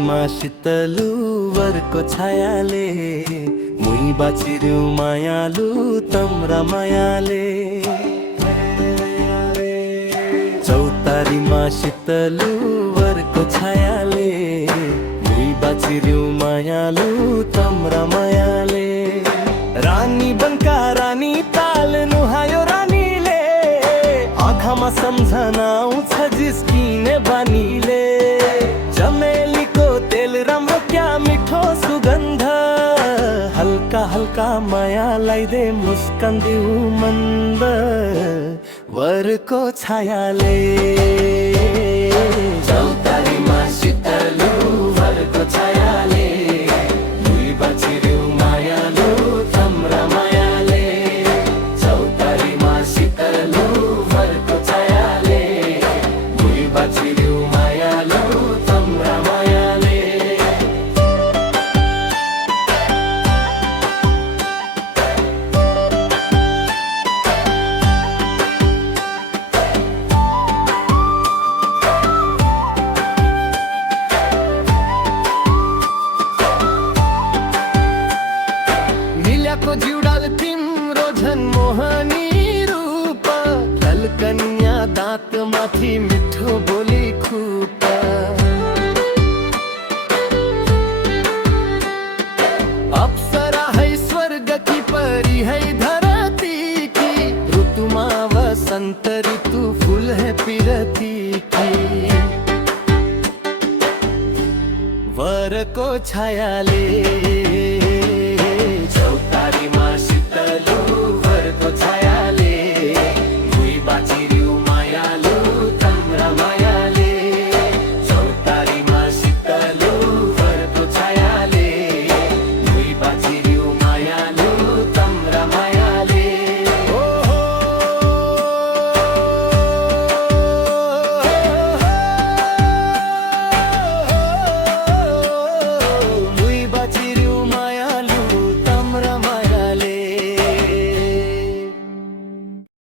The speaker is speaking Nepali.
चौतारीमा शीतलु वरको छायाले मुई बाचिर्यौ मायालु तम्रा मायाले। चौतारीमा शीतलु वरको छायाले मुई बाचिर्यौ मायालु तम्रा मायाले। रानी बनका रानी ताल नुहायो रानीले, आँखामा सम्झना आउँछ जिस्किने बानीले। चमेलीको तेल राम्रो क्या मिठो सुगन्ध, हल्का हल्का माया लाइदे मुस्कान दिउ मन्द वरको छायाले। चौतारीमा शीतलु वरको छायाले मुई बाचिर्यौ मायालु तम्रा मायाले। चौतारीमा शीतलु वरको छायाले मुई बाचिर्यौ मायालु तम्रा मायाले। को जिउडाल तिम्रो झन् मोहनी रूप, ललकन्या दाँत माथि मिठो बोली खुप। अप्सरा है स्वर्ग की परी है धरती की, ऋतुमा वसंत ऋतु फूल है पिरती की। वरको छायाले चौतारीमा शीतलु वरको छाया।